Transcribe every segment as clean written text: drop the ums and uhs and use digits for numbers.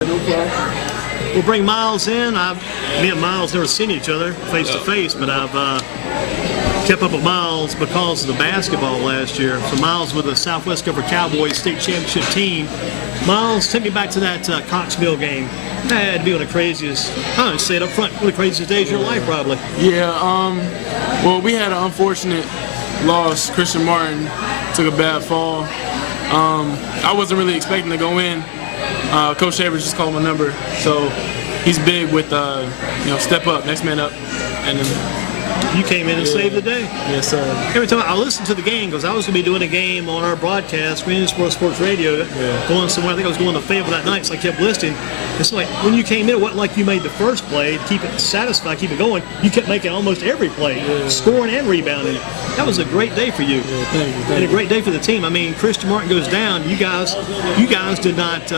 We'll bring Miles in. Me and Miles never seen each other face to face, but I've kept up with Miles because of the basketball last year. So Miles with the Southwest Guilford Cowboys state championship team. Miles, take me back to that Coxville game. That had to be one of the craziest, I don't say it up front, one of the craziest days of your life probably. Yeah, well, we had an unfortunate loss. Christian Martin took a bad fall. I wasn't really expecting to go in. Coach Shavers just called my number, so he's big with step up, next man up, and then you came in and saved the day. Yes, sir. Every time I listened to the game, because I was going to be doing a game on our broadcast, Greensboro Sports Radio, going somewhere. I think I was going to Fayetteville that night, so I kept listening. It's like when you came in, it wasn't like you made the first play to keep it satisfied, keep it going. You kept making almost every play, scoring and rebounding. That was a great day for you. Yeah, thank you. And a great day for the team. I mean, Christian Martin goes down. You guys did not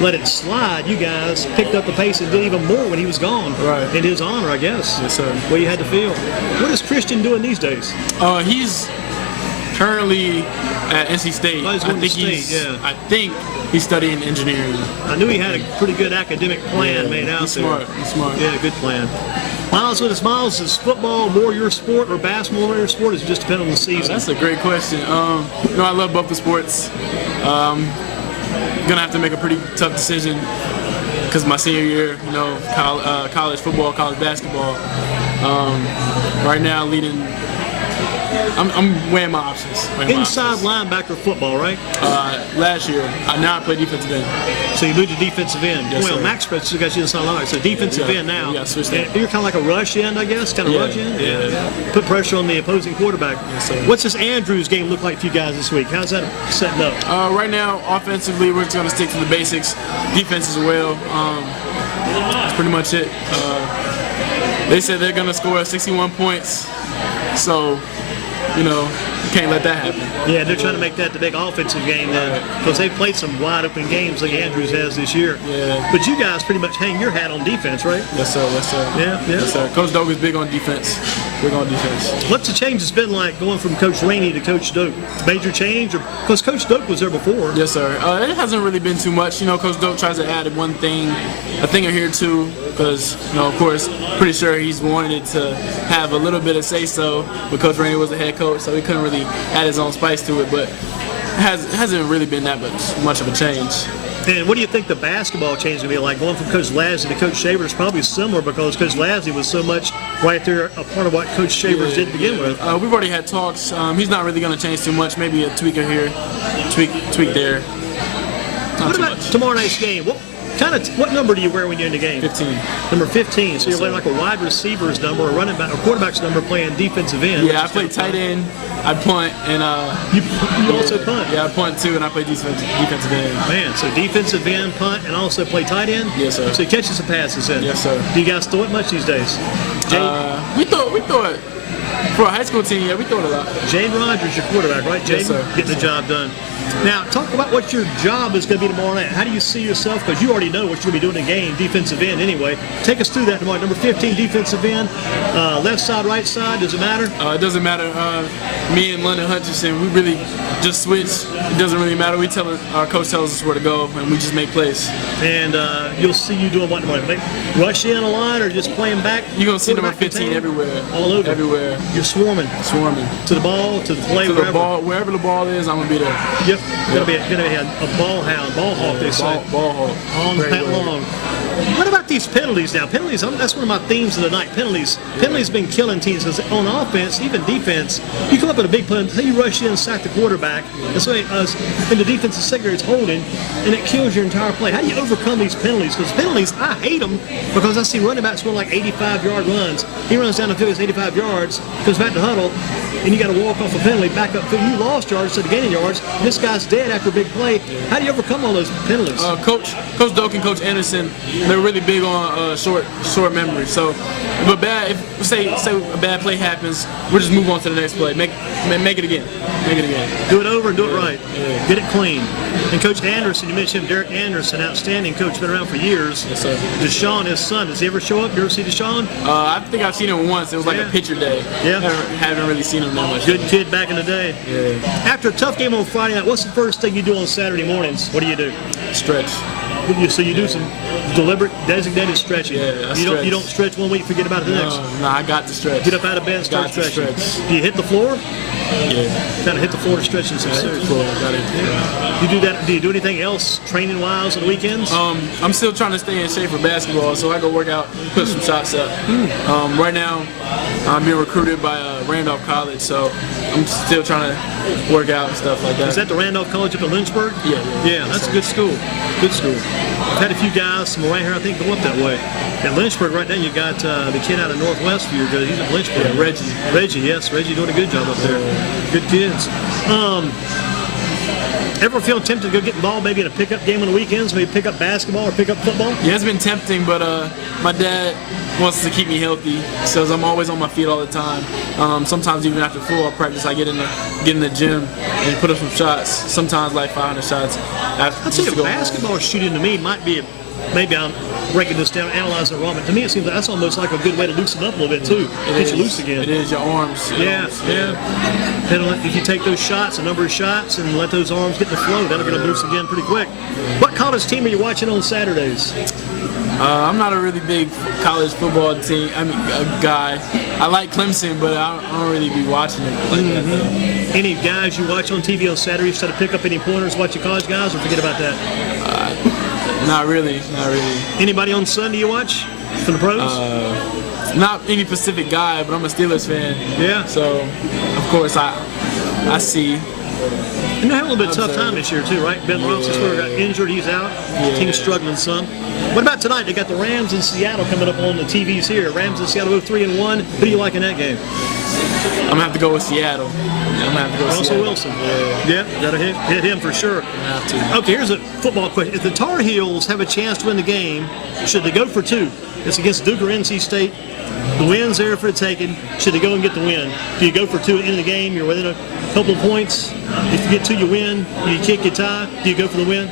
let it slide. You guys picked up the pace and did even more when he was gone. Right. In his honor, I guess. Yes, sir. Well, you had to feel. What is Christian doing these days? He's currently at NC State. I think he's studying engineering. I knew he had a pretty good academic plan made out there. He's smart. Yeah, good plan. Miles, with us, Miles, is football more your sport or basketball more your sport? Does it just depend on the season? That's a great question. I love both the sports. Gonna have to make a pretty tough decision because my senior year, college football, college basketball. Right now, I'm weighing my options. Inside linebacker football, right? Last year, now I play defensive end. So you moved to defensive end. Yes, well, sir. Max Spread got you inside linebacker. So defensive end now. Yeah, switch that. You're kind of like a rush end, I guess. Kind of rush end. Yeah. Put pressure on the opposing quarterback. Yes, sir. What's this Andrews game look like for you guys this week? How's that setting up? Right now, offensively, we're just gonna stick to the basics. Defense as well. That's pretty much it. They said they're gonna score 61 points. So, you can't let that happen. Yeah, they're trying to make that the big offensive game because they've played some wide open games like Andrews has this year. Yeah. But you guys pretty much hang your hat on defense, right? Yes, sir. Yes, sir. Yeah. Yes, sir. Coach Doak is big on defense. Big on defense. What's the change it's been like going from Coach Rainey to Coach Doak? Major change? Because Coach Doak was there before. Yes, sir. It hasn't really been too much. Coach Doak tries to add a thing or here too, because, of course, pretty sure he's wanted to have a little bit of say-so, but Coach Rainey was the head coach, so he couldn't really add his own spice to it, but it hasn't really been that much of a change. And what do you think the basketball change is going to be like? Going from Coach Lasley to Coach Shaver is probably similar because Coach Lasley was so much right there, a part of what Coach Shavers did to begin with. We've already had talks. He's not really going to change too much. Maybe a tweak here, tweak there. What about tomorrow night's game? What number do you wear when you're in the game? 15. Number 15. So you're wearing like a wide receiver's number, a running back, a quarterback's number, playing defensive end. Yeah, I play tight end. I punt and you also punt. Yeah, I punt too, and I play defensive end. Man, so defensive end, punt, and also play tight end. Yes, sir. So you catch some passes in. Yes, sir. Do you guys throw it much these days? We throw it. For a high school team, we throw it a lot. Jade Rogers, your quarterback, right? Jade, yes, sir. Getting the job done. Now, talk about what your job is going to be tomorrow night. How do you see yourself? Because you already know what you're going to be doing in the game, defensive end anyway. Take us through that tomorrow. Number 15, defensive end. Left side, right side, does it matter? It doesn't matter. Me and London Hutchinson, we really just switch. It doesn't really matter. Our coach tells us where to go, and we just make plays. And you'll see you doing what tomorrow? Rush in a line or just playing back? You're going to see number 15 everywhere. All over? Everywhere. You're swarming? Swarming. To the ball, to the play, to wherever? The ball, wherever the ball is, I'm going to be there. Yep. Going to be a ball hound, ball hawk, they say. Ball hawk. On that long. What about these penalties now? Penalties, that's one of my themes of the night. Penalties. Penalties been killing teams because on offense, even defense, you come up with a big play until you rush in and sack the quarterback. And so in the defensive secondary, it's holding, and it kills your entire play. How do you overcome these penalties? Because penalties, I hate them because I see running backs run like 85-yard runs. He runs down the field, it's 85 yards, comes back to huddle, and you got to walk off a penalty, back up field. You lost yards instead of gaining yards. This guy's dead after a big play. How do you overcome all those penalties? Coach Doak and Coach Anderson, they're really big on short memory. So if say a bad play happens, we'll just move on to the next play. Make it again. Do it over and do it right. Yeah. Get it clean. And Coach Anderson, you mentioned Derek Anderson, outstanding coach, been around for years. Yes, sir. Deshaun, his son, does he ever show up? You ever see Deshaun? I think I've seen him once. It was like a picture day. Yeah. Haven't really seen him that much. Good kid back in the day. Yeah. After a tough game on Friday night, what's the first thing you do on Saturday mornings? What do you do? Stretch. So you do some deliberate, designated stretching. Yeah, you don't stretch one week, forget about it the next. No, I got to stretch. Get up out of bed and start stretching. Do you hit the floor? Yeah. Kind of hit the floor to stretch and some serious. Yeah. You do that? Do you do anything else training wise on the weekends? I'm still trying to stay in shape for basketball, so I go work out, put some shots up. Right now, I'm being recruited by Randolph College, so I'm still trying to work out and stuff like that. Is that the Randolph College up in Lynchburg? Yeah. That's a good school. Good school. I've had a few guys from around here, I think, go up that way. At Lynchburg right now, you got the kid out of Northwest for your good. He's at Lynchburg. Yeah, Reggie. Reggie doing a good job up there. Good kids. Ever feel tempted to go get involved maybe in a pickup game on the weekends, maybe pick up basketball or pick up football? Yeah, it's been tempting, but my dad wants to keep me healthy, so I'm always on my feet all the time. Sometimes even after football practice, I get in the gym and put up some shots, sometimes like 500 shots. I'd say basketball shooting to me might be maybe I'm breaking this down, analyzing it wrong, but to me it seems like that's almost like a good way to loosen up a little bit too. Get you loose again. It is, your arms. Yeah. If you take those shots, a number of shots, and let those arms get in the flow, that'll get them loose again pretty quick. What college team are you watching on Saturdays? I'm not a really big college football guy. I like Clemson, but I don't really be watching it like that. Any guys you watch on TV on Saturdays try to pick up any pointers, watch your college guys, or forget about that? Not really. Anybody on Sunday you watch from the pros? Not any specific guy, but I'm a Steelers fan. Yeah. So, of course, I see. And they're having a little bit tough time this year too, right? Ben Roethlisberger got injured, he's out. Team's struggling some. What about tonight? They got the Rams in Seattle coming up on the TVs here. Rams in Seattle go 3-1. Who do you like in that game? I'm gonna have to go with Seattle. I'm gonna have to go with Russell Seattle. Wilson. Yeah, gotta hit him for sure. Have to. Okay, here's a football question. If the Tar Heels have a chance to win the game, should they go for 2? It's against Duke or NC State. The win's there for the taking. Should they go and get the win? Do you go for 2 at the end of the game? You're within a couple of points. If you get 2, you win. You kick, you tie. Do you go for the win?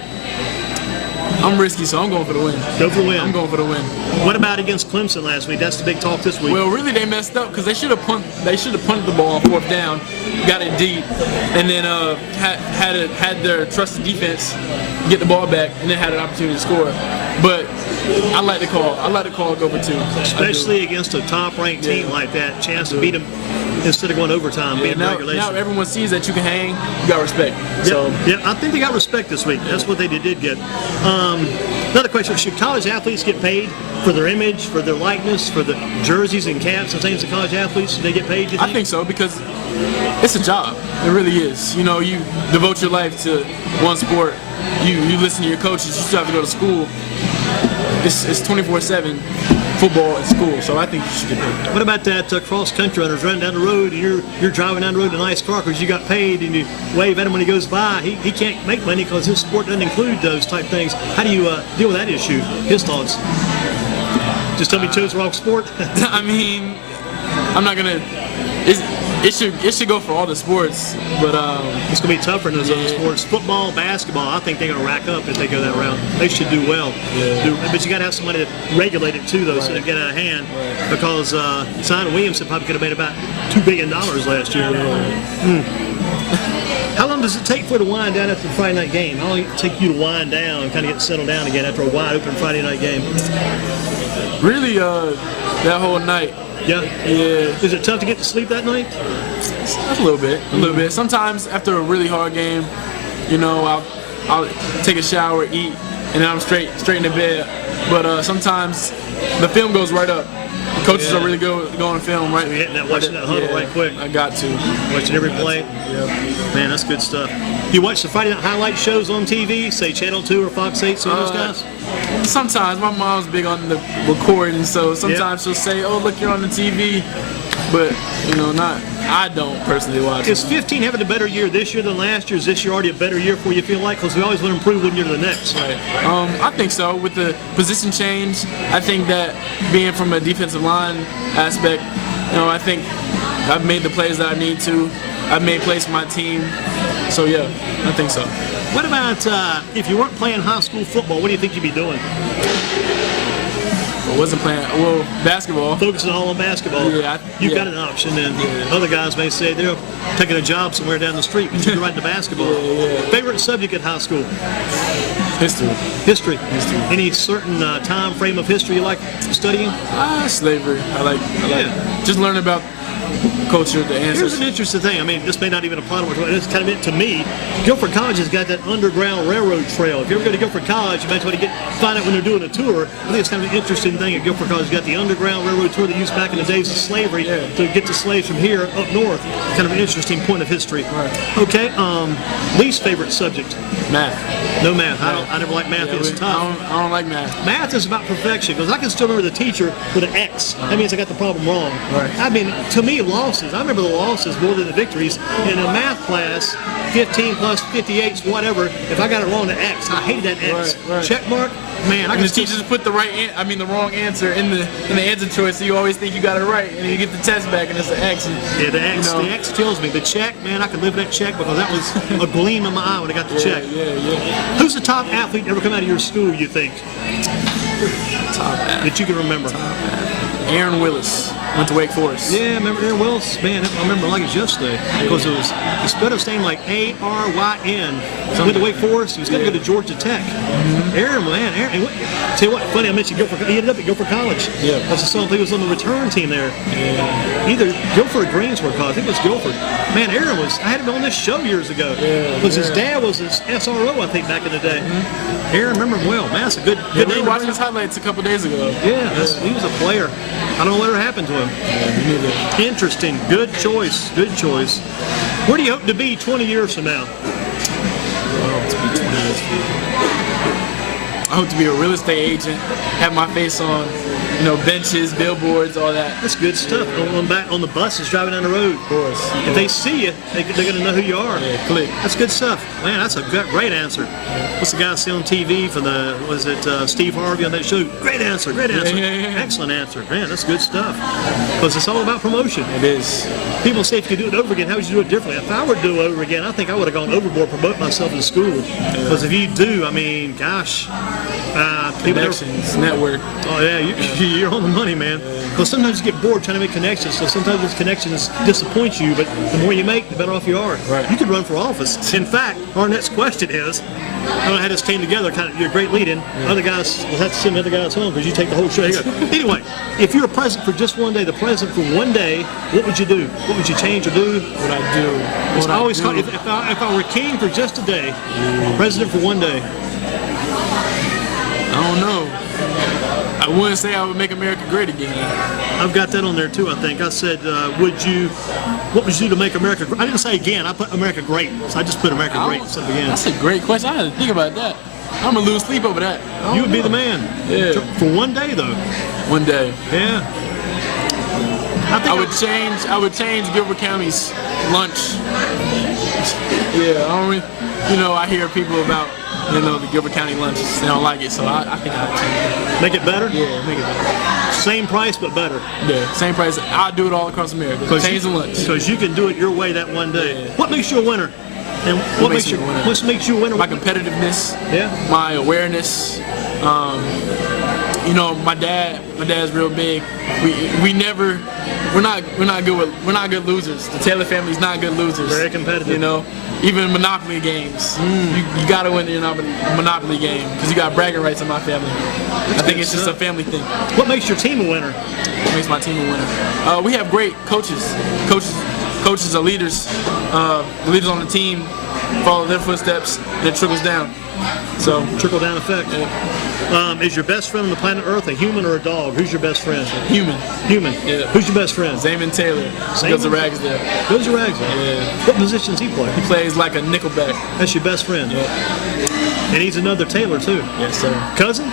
I'm risky, so I'm going for the win. Go for the win. I'm going for the win. What about against Clemson last week? That's the big talk this week. Well, really, they messed up because they should have punted the ball on 4th down, got it deep, and then had their trusted defense get the ball back, and then had an opportunity to score. But I like the call. I like the call go for 2. Especially against a top-ranked team like that, chance to beat them instead of going overtime, being regulation. Now everyone sees that you can hang. You got respect. So I think they got respect this week. That's what they did get. Another question: should college athletes get paid for their image, for their likeness, for the jerseys and caps and things of college athletes? Should they get paid? You think? I think so because it's a job. It really is. You know, you devote your life to one sport. You listen to your coaches. You still have to go to school. It's 24/7 football at school, so I think you should get paid. What about that cross-country runners running down the road and you're driving down the road in a nice car because you got paid and you wave at him when he goes by? He can't make money because his sport doesn't include those type things. How do you deal with that issue? His thoughts? Just tell me you chose the wrong sport? I mean, I'm not gonna. It should go for all the sports, but it's gonna be tougher in those other sports. Football, basketball, I think they're gonna rack up if they go that route. They should do well. But you gotta have somebody to regulate it too, though, so they get out of hand. Because Zion Williamson probably could have made about $2 billion last year. How long does it take for it to wind down after the Friday night game? How long does it take you to wind down and kind of get settled down again after a wide open Friday night game? Really, that whole night. Yeah. Is it tough to get to sleep that night? A little bit. Sometimes after a really hard game, you know, I'll take a shower, eat, and then I'm straight into bed. But sometimes the film goes right up. The coaches are really good at going film, right? So you're hitting that, watching that huddle right quick. I got to. Watching every play. Man, that's good stuff. You watch the Friday night highlight shows on TV, say Channel 2 or Fox 8, some of those guys? Sometimes. My mom's big on the recording, so sometimes she'll say, oh, look, you're on the TV. But, you know, I don't personally watch it. Is 15 having a better year this year than last year? Is this year already a better year for you, feel like? Because we always want to improve one year to the next. Right. I think so. With the position change, I think that being from a defensive line aspect, you know, I think I've made the plays that I need to. I've made plays for my team. So, yeah, I think so. What about if you weren't playing high school football, what do you think you'd be doing? I wasn't playing, basketball. Focusing all on basketball. You've got an option, and other guys may say they're taking a job somewhere down the street, but you can right into basketball. Favorite subject at high school? History. History. Any certain time frame of history you like studying? Slavery. I like just learning about culture, the ancestors. Here's an interesting thing. I mean, this may not even apply to what it's kind of it to me. Guilford College has got that underground railroad trail. If you ever go to Guilford College, you might want to find out when they're doing a tour. I think it's kind of an interesting thing at Guilford College. Got the underground railroad tour they used back in the days of slavery to get the slaves from here up north. Kind of an interesting point of history. Right. Okay. Least favorite subject? Math. No math. I never liked math. It's tough. I don't like math. Math is about perfection because I can still remember the teacher with an X. That means I got the problem wrong. Right. I mean, to me, losses. I remember the losses more than the victories. In a math class, 15 plus 58, whatever. If I got it wrong, the X. I hated that X. Right. Check mark. Man, I And can the teachers put the wrong answer in the answer choice, so you always think you got it right, and then you get the test back, and it's the X. Yeah, the X. The X kills me. The check, man, I could live with that check because that was a gleam in my eye when I got the check. Yeah. Who's the top athlete to ever come out of your school? You think? Top athlete. That you can remember? Aaron Willis went to Wake Forest. Yeah, I remember Aaron Willis. Man, I remember like it's yesterday because he spelled his name like A-R-Y-N. So went to Wake Forest. He was going to go to Georgia Tech. Aaron, tell you what, funny I mentioned Guilford. He ended up at Guilford College. Yeah. That's the song. He was on the return team there. Yeah. Either Guilford or Greensboro College. I think it was Guilford. Man, Aaron I had him on this show years ago. Because his dad was his SRO, I think, back in the day. Aaron, remember him well. Man, that's a good We name. were watching his highlights a couple days ago. Yeah, he was a player. I don't know whatever happened to him. Yeah, me neither. Interesting. Good choice. Good choice. Where do you hope to be 20 years from now? I hope to be a real estate agent, have my face on, benches, billboards, all that. That's good stuff. On the buses driving down the road. Of course. If they see you, they're going to know who you are. Yeah, click. That's good stuff. Man, that's a great answer. What's the guy I see on TV for Steve Harvey on that show? Great answer. Yeah. Excellent answer. Man, that's good stuff. Because it's all about promotion. It is. People say if you could do it over again, how would you do it differently? If I were to do it over again, I think I would have gone overboard, promote myself in school. Because if you do, I mean, gosh. Connections, network. Oh, yeah, you're on the money, man. Because sometimes you get bored trying to make connections, so sometimes those connections disappoint you, but the more you make, the better off you are. Right. You could run for office. In fact, our next question is, I don't know how this came together, you're a great lead-in. Other guys, we'll have to send other guys home because you take the whole show. Anyway, if you're a president for just one day, the president for one day, what would you do? What would you change or do? What would I do? If I were king for just a day, president for one day. I don't know. I wouldn't say I would make America great again. I've got that on there too, I think. I said, what would you do to make America great? I didn't say again, I put America great. So I just put America great instead of again. That's a great question. I had to think about that. I'm going to lose sleep over that. You would be the man. Yeah. For one day, though. One day. Yeah. I would change Guilford County's lunch. Yeah, I hear people about the Guilford County lunch. They don't like it, so I think I would change it. Make it better? Yeah, make it better. Same price, but better. Yeah, same price. I'll do it all across America. Change the lunch. Because you can do it your way that one day. Yeah. What makes you a winner? And what makes you a winner? My competitiveness. Yeah. My awareness. My dad's real big. We're not good losers. The Taylor family's not good losers. Very competitive. Even Monopoly games, you gotta win your Monopoly game because you got bragging rights in my family. I think it's just a family thing. What makes your team a winner? What makes my team a winner? We have great coaches. Coaches are leaders. The leaders on the team follow their footsteps, and it trickles down. So trickle down effect. Yeah. Is your best friend on the planet Earth a human or a dog? Who's your best friend? Human. Yeah. Who's your best friend? Zaman Taylor. Goes to Ragsdale. Goes to Ragsdale. Yeah. What position does he play? He plays like a nickelback. That's your best friend. Yeah. And he's another Taylor too. Yes, sir. Cousin?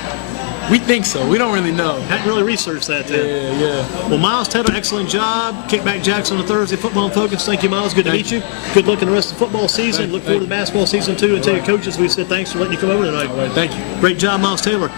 We think so. We don't really know. Hadn't really researched that then. Yeah. Well, Miles Taylor, excellent job. Kickback Jackson on Thursday, Football in Focus. Thank you, Miles. Good to meet you. Good luck in the rest of the football season. Look forward to the basketball season too. And tell your coaches we said thanks for letting you come over tonight. All right, thank you. Great job, Miles Taylor.